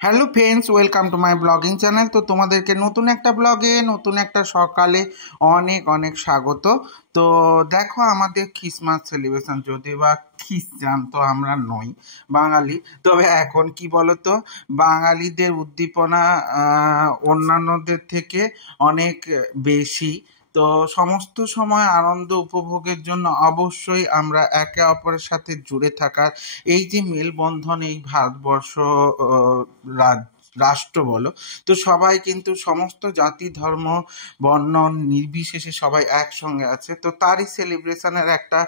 Hello friends, welcome to my blogging channel. তো তোমাদেরকে নতুন একটা ব্লগে নতুন একটা সকালে অনেক অনেক স্বাগত। তো দেখো, আমাদের খ্রিসমাস সেলিব্রেশন, যদি বা খ্রিস্টান তো আমরা নই, বাঙালি। তবে এখন কি বলতো, বাঙালিদের উদ্দীপনা অন্যান্যদের থেকে অনেক বেশি। তো সমস্ত সময় আনন্দ উপভোগের জন্য অবশ্যই আমরা একে অপরের সাথে জুড়ে থাকার এই যে মেলবন্ধন, এই ভারতবর্ষ রাষ্ট্র বলো, তো সবাই কিন্তু সমস্ত জাতি ধর্ম বর্ণ নির্বিশেষে সবাই একসঙ্গে আছে। তো তারই সেলিব্রেশনের একটা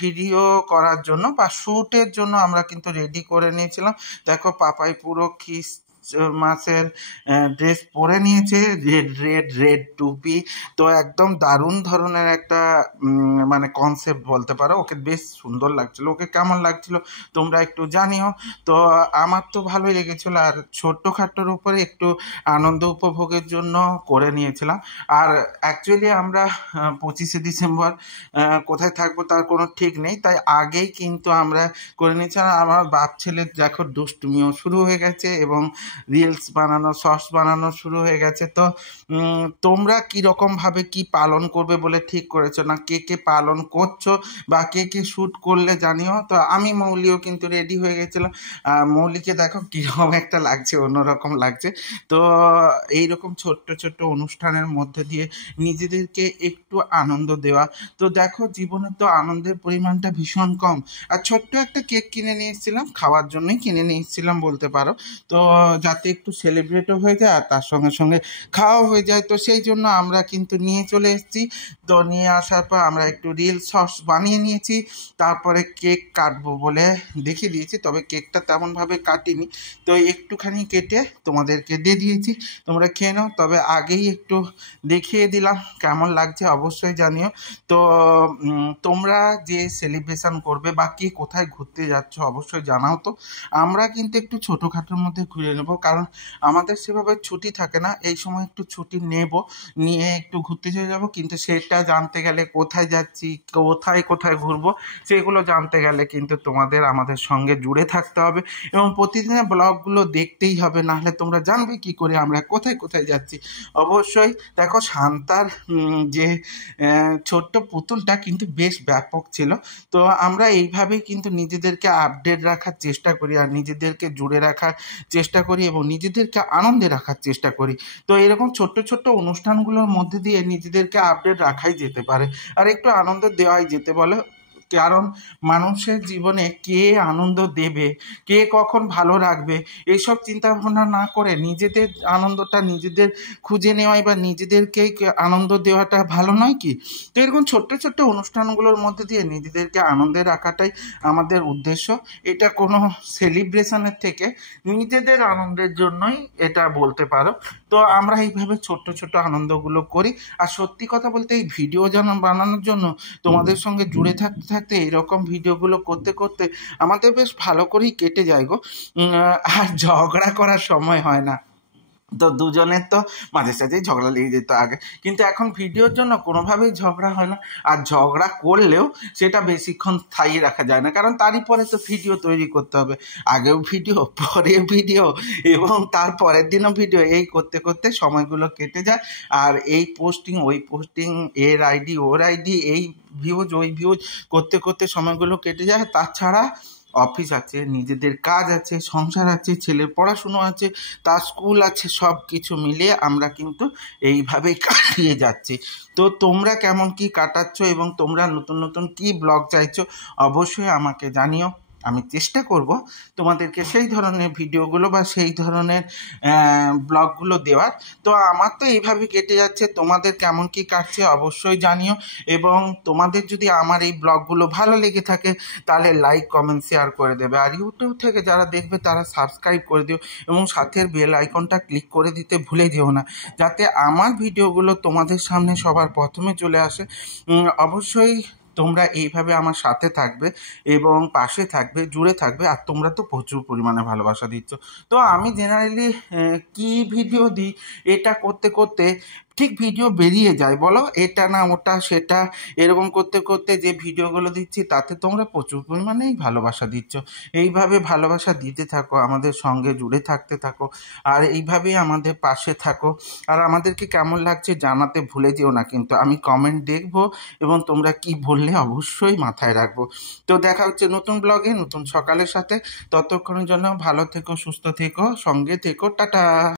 ভিডিও করার জন্য বা শ্যুটের জন্য আমরা কিন্তু রেডি করে নিয়েছিলাম। দেখো, পাপাই পুরো মাসের ড্রেস পরে নিয়েছে, রেড রেড রেড টুপি। তো একদম দারুণ ধরনের একটা মানে কনসেপ্ট বলতে পারো। ওকে বেশ সুন্দর লাগছিল। ওকে কেমন লাগছিল তোমরা একটু জানিও। তো আমার তো ভালোই লেগেছিল, আর ছোট্টখাট্টোর উপরে একটু আনন্দ উপভোগের জন্য করে নিয়েছিলাম। আর অ্যাকচুয়ালি আমরা 25শে ডিসেম্বর কোথায় থাকবো তার কোনো ঠিক নেই, তাই আগেই কিন্তু আমরা করে নিয়েছিলাম। আমার বাপ ছেলের দেখো দুষ্টুমিও শুরু হয়ে গেছে এবং রিলস বানানো, শর্টস বানানো শুরু হয়ে গেছে। তো তোমরা কীরকমভাবে কি পালন করবে বলে ঠিক করেছো, না কে কে পালন করছো বা কে কে শ্যুট করলে জানিও। তো আমি মৌলিও কিন্তু রেডি হয়ে গেছিলাম। মৌলিকে দেখো কীরকম একটা লাগছে, অন্যরকম লাগছে। তো এইরকম ছোট্ট ছোট্ট অনুষ্ঠানের মধ্যে দিয়ে নিজেদেরকে একটু আনন্দ দেওয়া। তো দেখো, জীবনে তো আনন্দের পরিমাণটা ভীষণ কম। আর ছোট্ট একটা কেক কিনে নিয়ে এসেছিলাম, খাওয়ার জন্যই কিনে নিয়ে এসেছিলাম বলতে পারো। তো যাতে একটু সেলিব্রেটও হয়ে যায় আর তার সঙ্গে সঙ্গে খাওয়া হয়ে যায়, তো সেই জন্য আমরা কিন্তু নিয়ে চলে এসেছি। তো নিয়ে আসার পর আমরা একটু রিল শর্টস বানিয়ে নিয়েছি, তারপরে কেক কাটবো বলে দেখিয়ে দিয়েছি। তবে কেকটা তেমনভাবে কাটিনি, তো একটুখানি কেটে তোমাদেরকে দিয়ে দিয়েছি, তোমরা খেয়ে নাও। তবে আগেই একটু দেখিয়ে দিলাম, কেমন লাগছে অবশ্যই জানিও। তো তোমরা যে সেলিব্রেশন করবে বা কে কোথায় ঘুরতে যাচ্ছ অবশ্যই জানাও। তো আমরা কিন্তু একটু ছোটোখাটোর মধ্যে ঘুরে নেব, কারণ আমাদের সেভাবে ছুটি থাকে না। এই সময় একটু ছুটি নেব, নিয়ে একটু ঘুরতে চলে যাব। কিন্তু সেটা জানতে গেলে কোথায় যাচ্ছি, কোথায় কোথায় ঘুরবো, সেগুলো জানতে গেলে কিন্তু তোমাদের আমাদের সঙ্গে জুড়ে থাকতে হবে এবং প্রতিদিনের ব্লগগুলো দেখতেই হবে, নাহলে তোমরা জানবে কি করে আমরা কোথায় কোথায় যাচ্ছি। অবশ্যই দেখো, শান্তার যে ছোট্ট পুতুলটা কিন্তু বেশ ব্যাপক ছিল। তো আমরা এইভাবেই কিন্তু নিজেদেরকে আপডেট রাখার চেষ্টা করি আর নিজেদেরকে জুড়ে রাখার চেষ্টা করি এবং নিজেদেরকে আনন্দে রাখার চেষ্টা করি। তো এরকম ছোট্ট ছোট্ট অনুষ্ঠানগুলোর মধ্যে দিয়ে নিজেদেরকে আপডেট রাখাই যেতে পারে আর একটু আনন্দ দেওয়াই যেতে বলে। কারণ মানুষের জীবনে কে আনন্দ দেবে, কে কখন ভালো রাখবে, এইসব চিন্তা ভাবনা না করে নিজেদের আনন্দটা নিজেদের খুঁজে নেওয়াই বা নিজেদেরকেই আনন্দ দেওয়াটা ভালো নয় কি? তো এরকম ছোট্ট ছোট্ট অনুষ্ঠানগুলোর মধ্যে দিয়ে নিজেদেরকে আনন্দে রাখাটাই আমাদের উদ্দেশ্য। এটা কোনো সেলিব্রেশনের থেকে নিজেদের আনন্দের জন্যই এটা বলতে পারো। তো আমরা এইভাবে ছোট্ট ছোট্ট আনন্দগুলো করি। আর সত্যি কথা বলতে, এই ভিডিও বানানোর জন্য তোমাদের সঙ্গে জুড়ে থাকতে থাকতে এরকম ভিডিওগুলো করতে করতে আমাদের বেশ ভালো করেই কেটে যায় গো। আর ঝগড়া করার সময় হয় না। তো দুজনের তো মাঝে সাঝেই ঝগড়া লেগে যেত আগে, কিন্তু এখন ভিডিওর জন্য কোনোভাবেই ঝগড়া হয় না। আর ঝগড়া করলেও সেটা বেশিক্ষণ স্থায়ী রাখা যায় না, কারণ তারই পরে তো ভিডিও তৈরি করতে হবে। আগেও ভিডিও, পরে ভিডিও এবং তার পরের দিনও ভিডিও, এই করতে করতে সময়গুলো কেটে যায়। আর এই পোস্টিং ওই পোস্টিং, এর আইডি ওর আইডি, এই ভিউজ ওই ভিউজ করতে করতে সময়গুলো কেটে যায়। তাছাড়া অফিস আছে, নিজেদের কাজ আছে, সংসার আছে, ছেলের পড়াশুনো আছে, তার স্কুল আছে, সব কিছু মিলিয়ে আমরা কিন্তু এইভাবেই কাটিয়ে যাচ্ছি। তো তোমরা কেমন কি কাটাচ্ছ এবং তোমরা নতুন নতুন কি ব্লগ চাইছো অবশ্যই আমাকে জানিও। আমি চেষ্টা করব তোমাদেরকে সেই ধরনের ভিডিওগুলো বা সেই ধরনের ব্লগগুলো দেওয়ার। তো আমার তো এইভাবে কেটে যাচ্ছে, তোমাদের কেমন কি কাটছে অবশ্যই জানিও। এবং তোমাদের যদি আমার এই ব্লগগুলো ভালো লেগে থাকে তাহলে লাইক কমেন্ট শেয়ার করে দেবে। আর ইউটিউব থেকে যারা দেখবে তারা সাবস্ক্রাইব করে দিও এবং সাথের বেল আইকনটা ক্লিক করে দিতে ভুলে যেও না, যাতে আমার ভিডিওগুলো তোমাদের সামনে সবার প্রথমে চলে আসে। অবশ্যই তোমরা এইভাবে আমার সাথে থাকবে এবং পাশে থাকবে, জুড়ে থাকবে। আর তোমরা তো প্রচুর পরিমাণে ভালোবাসা দিচ্ছ। তো আমি জেনারেলি কি ভিডিও দিই, এটা করতে করতে ঠিক ভিডিও বেরিয়ে যায় বলো, এটা না ওটা সেটা, এরকম করতে করতে যে ভিডিওগুলো দিচ্ছি তাতে তোমরা প্রচুর পরিমাণেই ভালোবাসা দিচ্ছ। এইভাবে ভালোবাসা দিতে থাকো, আমাদের সঙ্গে জুড়ে থাকতে থাকো, আর এইভাবেই আমাদের পাশে থাকো। আর আমাদেরকে কেমন লাগছে জানাতে ভুলে যেও না কিন্তু, আমি কমেন্ট দেখবো এবং তোমরা কি বললে অবশ্যই মাথায় রাখবো। তো দেখা হচ্ছে নতুন ব্লগে নতুন সকালের সাথে। ততক্ষণের জন্য ভালো থেকো, সুস্থ থেকো, সঙ্গে থেকো, টাটা।